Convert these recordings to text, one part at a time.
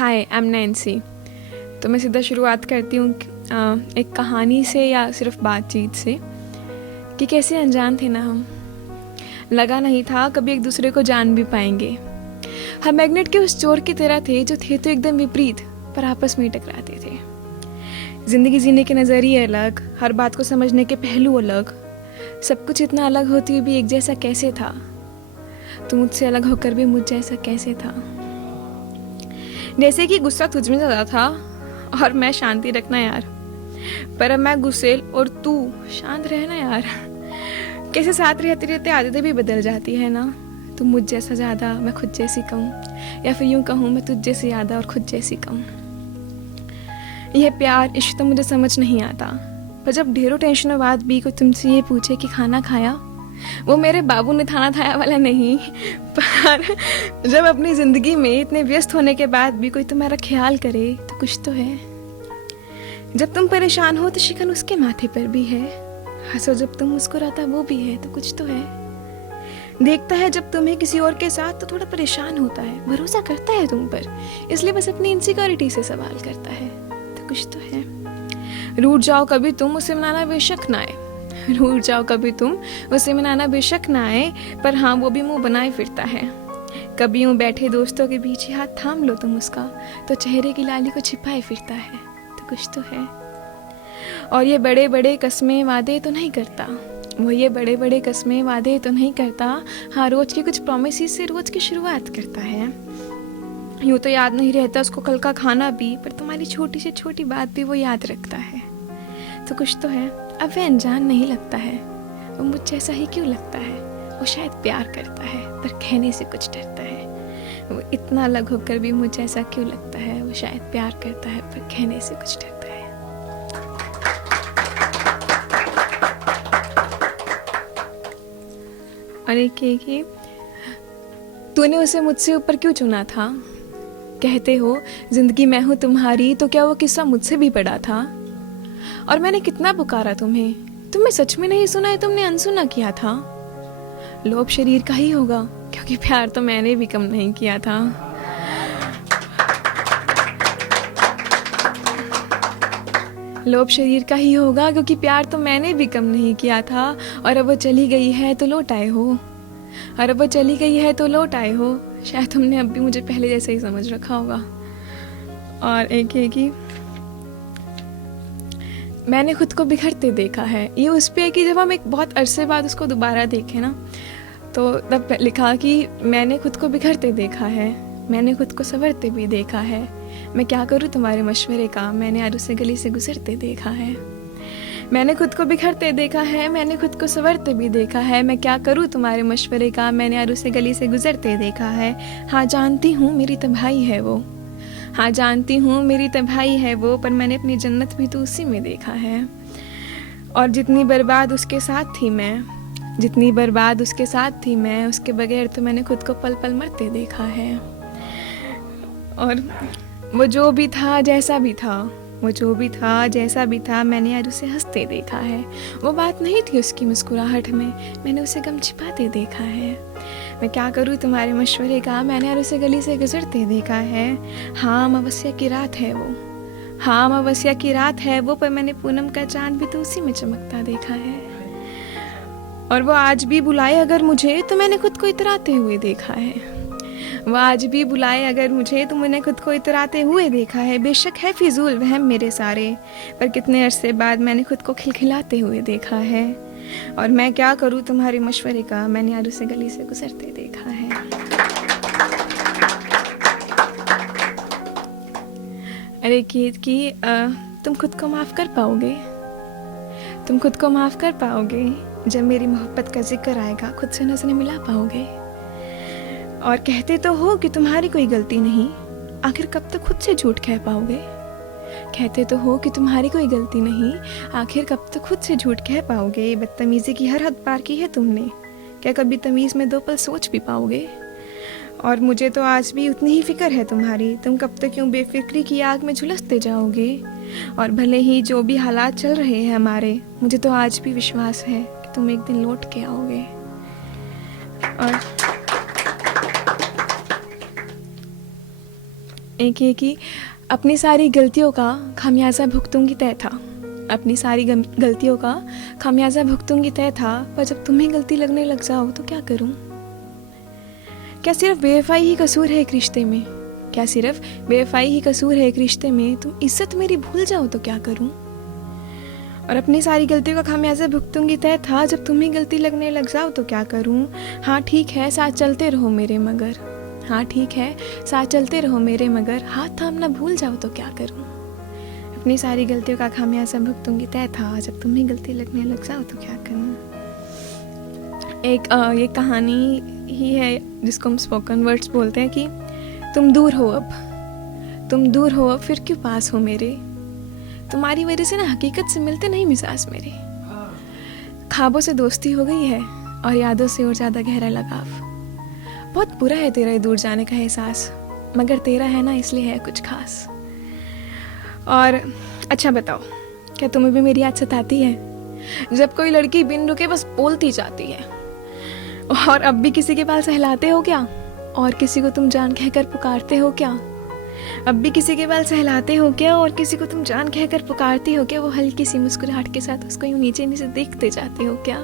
Hi, I am Nancy. तो मैं सीधा शुरुआत करती हूँ एक कहानी से या सिर्फ बातचीत से कि कैसे अनजान थे ना हम। लगा नहीं था कभी एक दूसरे को जान भी पाएंगे। हम मैग्नेट के उस चोर की तरह थे जो थे तो एकदम विपरीत, पर आपस में ही टकराते थे। ज़िंदगी जीने के नज़रिए अलग, हर बात को समझने के पहलू अलग, सब कुछ इतना अलग होती हुई भी एक जैसा कैसे था। तू मुझसे अलग होकर भी मुझ जैसा कैसे था। जैसे कि गुस्सा तुझ में ज़्यादा था और मैं शांति रखना यार, पर अब मैं गुस्सेल और तू शांत रहना यार। कैसे साथ रहते रहते आदतें भी बदल जाती है ना। तू मुझ जैसा ज़्यादा, मैं खुद जैसी कम, या फिर यूँ कहूँ मैं तुझ जैसी ज़्यादा और खुद जैसी कम। यह प्यार इश्क तो मुझे समझ नहीं आता, पर जब ढेरों टेंशनों बाद भी कोई तुमसे ये पूछे कि खाना खाया, वो मेरे बाबू ने खाना खाया वाला नहीं, पर जब अपनी ज़िंदगी में इतने व्यस्त होने के बाद भी कोई तुम्हारा ख्याल करे तो कुछ तो है। जब तुम परेशान हो तो शिकन उसके माथे पर भी है, हंसो जब तुम मुस्कुराता वो भी है, तो कुछ तो है। देखता है जब तुम्हें किसी और के साथ तो थोड़ा परेशान होता है, भरोसा करता है तुम पर, इसलिए बस अपनी इनसिक्योरिटी से सवाल करता है, तो कुछ तो है। रूठ जाओ कभी तुम, उसे मनाना बेशक ना आए, रूठ जाओ कभी तुम, उसे मनाना बेशक ना आए, पर हाँ वो भी मुंह बनाए फिरता है। कभी यूँ बैठे दोस्तों के बीच ही हाथ थाम लो तुम उसका, तो चेहरे की लाली को छिपाए फिरता है, तो कुछ तो है। और ये बड़े बड़े कस्में वादे तो नहीं करता, वो ये बड़े बड़े कस्में वादे तो नहीं करता, हाँ रोज की कुछ प्रोमिस से रोज की शुरुआत करता है। यूँ तो याद नहीं रहता उसको कल का खाना भी, पर तुम्हारी छोटी से छोटी बात भी वो याद रखता है, तो कुछ तो है। अब वह अनजान नहीं लगता है, वो मुझ जैसा ही क्यों लगता है। वो शायद प्यार करता है पर कहने से कुछ डरता है। वो इतना अलग होकर भी मुझ जैसा क्यों लगता है। वो शायद प्यार करता है पर कहने से कुछ डरता है। और एक ये कि तूने उसे मुझसे ऊपर क्यों चुना था। कहते हो जिंदगी मैं हूँ तुम्हारी, तो क्या वो किस्सा मुझसे भी पड़ा था। और मैंने कितना पुकारा तुम्हें, तुमने सच में नहीं सुना है, तुमने अनसुना किया था। लोभ शरीर का ही होगा, क्योंकि प्यार तो मैंने भी कम नहीं किया था। लोभ शरीर का ही होगा, क्योंकि प्यार तो मैंने भी कम नहीं किया था। और अब वो चली गई है तो लौट आए हो, और अब वो चली गई है तो लौट आए हो। शायद तुमने अब भी मुझे पहले जैसे ही समझ रखा होगा। और एक है कि मैंने खुद को बिखरते देखा है। ये उस पे है कि जब हम एक बहुत अरसे बाद उसको दोबारा देखें ना, तो तब लिखा कि मैंने खुद को बिखरते देखा है, मैंने खुद को संवरते भी देखा है। मैं क्या करूँ तुम्हारे मशवरे का, मैंने आरू से गली से गुजरते देखा है। मैंने खुद को बिखरते देखा है, मैंने खुद को संवरते भी देखा है। मैं क्या करूँ तुम्हारे मशवरे का, मैंने आरू से गली से गुजरते देखा है। हाँ जानती हूँ मेरी तबाही है वो, हाँ जानती हूँ मेरी तबाही है वो, पर मैंने अपनी जन्नत भी तो उसी में देखा है। और जितनी बर्बाद उसके साथ थी मैं, जितनी बर्बाद उसके साथ थी मैं, उसके बगैर तो मैंने खुद को पल पल मरते देखा है। और वो जो भी था जैसा भी था, वो जो भी था जैसा भी था, मैंने आज उसे हंसते देखा है। वो बात नहीं थी उसकी मुस्कुराहट में, मैंने उसे गम छिपाते देखा है। मैं क्या करूँ तुम्हारे मशवरे का, मैंने आज उसे गली से गुजरते देखा है। हाँ अमावस्या की रात है वो, हाँ अमावस्या की रात है वो, पर मैंने पूनम का चांद भी तो उसी में चमकता देखा है। और वो आज भी बुलाए अगर मुझे, तो मैंने खुद को इतराते हुए देखा है। वो आज भी बुलाए अगर मुझे, तो मैंने खुद को इतराते हुए देखा है। बेशक है फिजूल वहम मेरे सारे, पर कितने अरसे बाद मैंने खुद को खिलखिलाते हुए देखा है। और मैं क्या करूँ तुम्हारे मशवरे का, मैंने आरू से गली से गुजरते देखा है। अरे गीत की तुम खुद को माफ़ कर पाओगे, तुम खुद को माफ़ कर पाओगे, जब मेरी मोहब्बत का जिक्र आएगा खुद से नज़रें मिला पाओगे। और कहते तो हो कि तुम्हारी कोई गलती नहीं, आखिर कब तक खुद से झूठ कह पाओगे। कहते तो हो कि तुम्हारी कोई गलती नहीं, आखिर कब तक खुद से झूठ कह पाओगे। बदतमीज़ी की हर हद पार की है तुमने, क्या कभी तमीज़ में दो पल सोच भी पाओगे। और मुझे तो आज भी उतनी ही फिक्र है तुम्हारी, तुम कब तक यूँ बेफिक्री की आग में झुलसते जाओगे। और भले ही जो भी हालात चल रहे हैं हमारे, मुझे तो आज भी विश्वास है कि तुम एक दिन लौट के आओगे। और एक ये कि अपनी सारी गलतियों का खामियाजा भुगतूंगी तय था, अपनी सारी गलतियों का खामियाजा भुगतूंगी तय था, पर जब तुम्हें गलती लगने लग जाओ तो क्या करूं? क्या सिर्फ बेवफाई ही कसूर है एक रिश्ते में? क्या सिर्फ बेवफाई ही कसूर है एक रिश्ते में? तुम इज्जत मेरी भूल जाओ तो क्या करूं? और अपनी सारी गलतियों का खामियाजा भुगतूंगी तय था, जब तुम्हें गलती लगने लग जाओ तो क्या करूं? हाँ ठीक है साथ चलते रहो मेरे मगर, हाँ ठीक है साथ चलते रहो मेरे मगर, हाथ थामना भूल जाओ तो क्या करूं? अपनी सारी गलतियों का खामियाजा भुगतूंगी तय था, जब तुम्हें गलती लगने लग जाओ तो क्या करूं? एक ये कहानी ही है जिसको हम स्पोकन वर्ड्स बोलते हैं कि तुम दूर हो अब, तुम दूर हो अब, फिर क्यों पास हो मेरे? तुम्हारी वजह से ना हकीकत से मिलते नहीं मिजाज मेरे। ख्वाबों से दोस्ती हो गई है और यादों से और ज़्यादा गहरा लगाव। बहुत बुरा है तेरा दूर जाने का एहसास, मगर तेरा है ना इसलिए है कुछ खास। और अच्छा बताओ, क्या तुम्हें भी मेरी याद सताती है? जब कोई लड़की बिन रुके बस बोलती जाती है, और अब भी किसी के बाल सहलाते हो क्या? और किसी को तुम जान कहकर पुकारते हो क्या? अब भी किसी के बाल सहलाते हो क्या? और किसी को तुम जान कहकर पुकारती हो क्या? वो हल्की सी मुस्कुराहट के साथ उसको यूं नीचे नीचे देखते जाते हो क्या?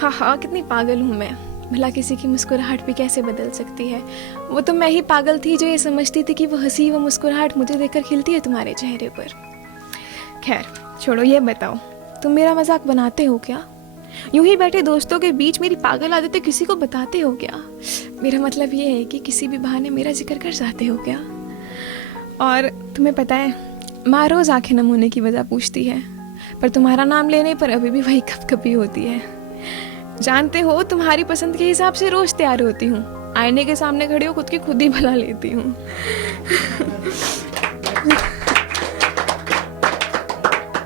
हाँ हाँ, कितनी पागल हूँ मैं, भला किसी की मुस्कुराहट भी कैसे बदल सकती है? वो तो मैं ही पागल थी जो ये समझती थी कि वो हंसी वो मुस्कुराहट मुझे देखकर खिलती है तुम्हारे चेहरे पर। खैर छोड़ो, ये बताओ तुम मेरा मजाक बनाते हो क्या? यूं ही बैठे दोस्तों के बीच मेरी पागल आदतें किसी को बताते हो क्या? मेरा मतलब ये है कि किसी भी बहाने मेरा जिक्र कर जाते हो क्या? और तुम्हें पता है, माँ रोज़ आंखें नम होने की वजह पूछती है, पर तुम्हारा नाम लेने पर अभी भी वही कपकपी होती है। जानते हो, तुम्हारी पसंद के हिसाब से रोज़ तैयार होती हूँ, आईने के सामने खड़ी हो खुद की खुद ही भला लेती हूँ।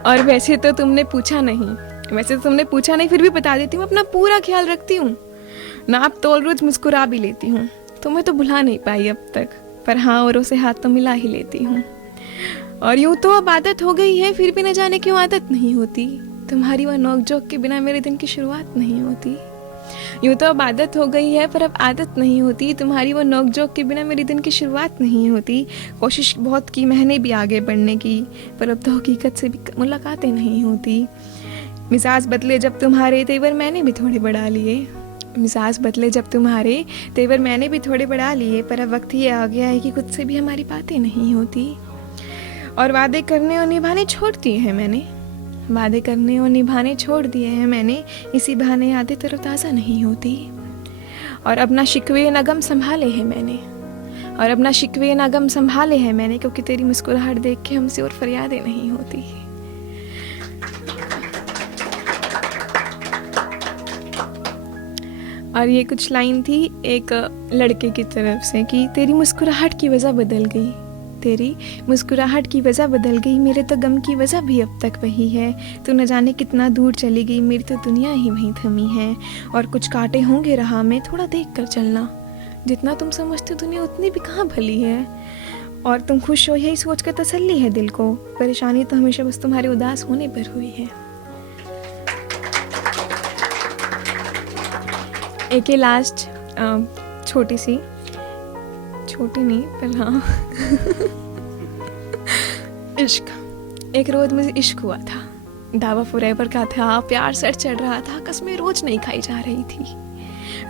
और वैसे तो तुमने पूछा नहीं, फिर भी बता देती हूँ, अपना पूरा ख्याल रखती हूँ, नाप तोल रोज मुस्कुरा भी लेती हूँ। तुम्हें तो भुला नहीं पाई अब तक, पर हाँ औरों से हाथ तो मिला ही लेती हूँ। और यूं तो अब आदत हो गई है, फिर भी न जाने क्यों आदत नहीं होती, तुम्हारी वह नोक-झोंक के बिना मेरे दिन की शुरुआत नहीं होती। यूं तो अब आदत हो गई है, पर अब आदत नहीं होती, तुम्हारी वो नोक-झोंक के बिना मेरी दिन की शुरुआत नहीं होती। कोशिश बहुत की मैंने भी आगे बढ़ने की, पर अब तो हकीकत से भी मुलाकातें नहीं होती। मिजाज बदले जब तुम्हारे, तेवर मैंने भी थोड़े बढ़ा लिए, मिजाज बदले जब तुम्हारे, तेवर मैंने भी थोड़े बढ़ा लिए, पर अब वक्त ये आ गया है कि खुद से भी हमारी बातें नहीं होती। और वादे करने और निभाने छोड़ दिए हैं मैंने, वादे करने और निभाने छोड़ दिए हैं मैंने, इसी बहाने यादें तरोताज़ा नहीं होती। और अपना शिकवे न गम संभाले हैं मैंने, और अपना शिकवे न गम संभाले हैं मैंने, क्योंकि तेरी मुस्कुराहट देख के हमसे और फरियादें नहीं होती। और ये कुछ लाइन थी एक लड़के की तरफ से कि तेरी मुस्कुराहट की वजह बदल गई, तेरी मुस्कुराहट की वजह बदल गई, मेरे तो गम की वजह भी अब तक वही है। तू न जाने कितना दूर चली गई, मेरी तो दुनिया ही वहीं थमी है। और कुछ कांटे होंगे राह में, थोड़ा देख कर चलना, जितना तुम समझते हो दुनिया उतनी भी कहाँ भली है। और तुम खुश हो यही सोच कर तसल्ली है दिल को, परेशानी तो हमेशा बस तुम्हारे उदास होने पर हुई है। एक ये लास्ट छोटी नहीं पर हाँ इश्क। एक रोज मुझे इश्क हुआ था, दावा फॉरएवर का था, प्यार सर चढ़ रहा था, कसमें रोज नहीं खाई जा रही थी,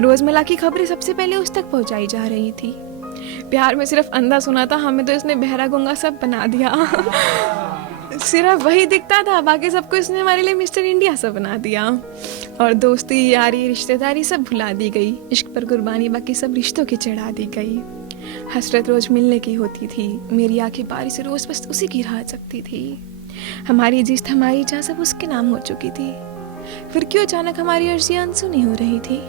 रोजमर्रा की खबरें सबसे पहले उस तक पहुंचाई जा रही थी। प्यार में सिर्फ अंधा सुना था, हमें तो इसने बहरा गूंगा सब बना दिया। सिर्फ वही दिखता था, बाकी सबको इसने हमारे लिए मिस्टर इंडिया सा बना दिया। और दोस्ती यारी रिश्तेदारी सब भुला दी गई, इश्क पर कुर्बानी बाकी सब रिश्तों की चढ़ा दी गई। हसरत रोज मिलने की होती थी, मेरी आंखें बारी से रोज बस उसी की राह सकती थी। हमारी जिस्त हमारी चाह सब उसके नाम हो चुकी थी, फिर क्यों अचानक हमारी अर्जियां अनसुनी हो रही थी।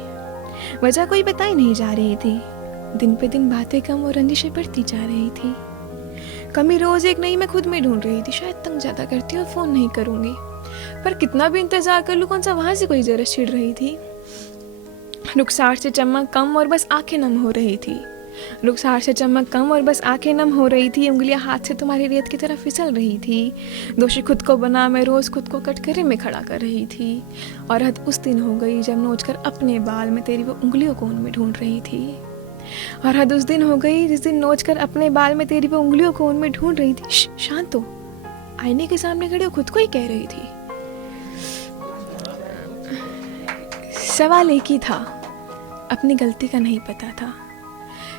वजह कोई बताई नहीं जा रही थी, दिन पे दिन बातें कम और रंजिशें बढ़ती जा रही थी। कमी रोज एक नई मैं खुद में ढूंढ रही थी, शायद तंग ज्यादा करती हूँ, फोन नहीं करूंगी, पर कितना भी इंतजार कर लूं कौन सा वहां से कोई जरस छिड़ रही थी। रुखसार से चमक कम और बस आंखें नम हो रही थी, रुखसार से चमक कम और बस आंखें नम हो रही थी, उंगलियां हाथ से तुम्हारी रेत की तरफ फिसल रही थी। दोषी खुद को बना मैं रोज खुद को कटघरे में खड़ा कर रही थी। और हद उस दिन हो गई जब नोच कर अपने बाल में तेरी वो उंगलियों को उनमें ढूंढ रही थी। और हद उस दिन हो गई जिस दिन नोच कर अपने बाल में तेरी वो उंगलियों को उनमें ढूंढ रही थी। शांत हो, आईने के सामने खड़े हो खुद को ही कह रही थी। सवाल एक ही था, अपनी गलती का नहीं पता था।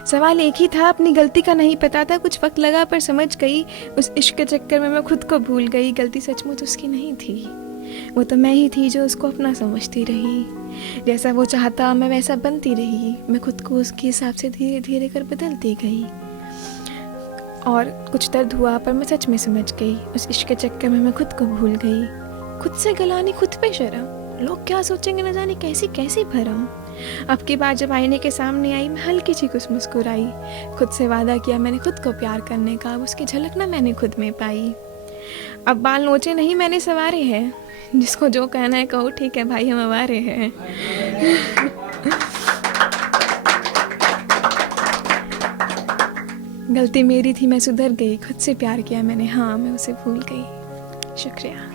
सवाल एक ही था, अपनी गलती का नहीं पता था। कुछ वक्त लगा पर समझ गई, उस इश्क के चक्कर में मैं खुद को भूल गई। गलती सचमुच उसकी नहीं थी, वो तो मैं ही थी जो उसको अपना समझती रही। जैसा वो चाहता मैं वैसा बनती रही। मैं खुद को उसके हिसाब से धीरे धीरे कर बदलती गई। और कुछ दर्द हुआ पर मैं सच में समझ गई, उस इश्क के चक्कर में मैं खुद को भूल गई। खुद से गलानी, खुद पे शर्म, लोग क्या सोचेंगे न जाने कैसी कैसी भरम। अब की बार जब आईने के सामने आई मैं हल्की सी कुछ मुस्कुराई। खुद से वादा किया मैंने खुद को प्यार करने का, अब उसकी झलक ना मैंने खुद में पाई। अब बाल नोचे नहीं मैंने सवारे हैं, जिसको जो कहना है कहो, ठीक है भाई हम आवारे हैं। गलती मेरी थी, मैं सुधर गई। खुद से प्यार किया मैंने, हाँ मैं उसे भूल गई। शुक्रिया।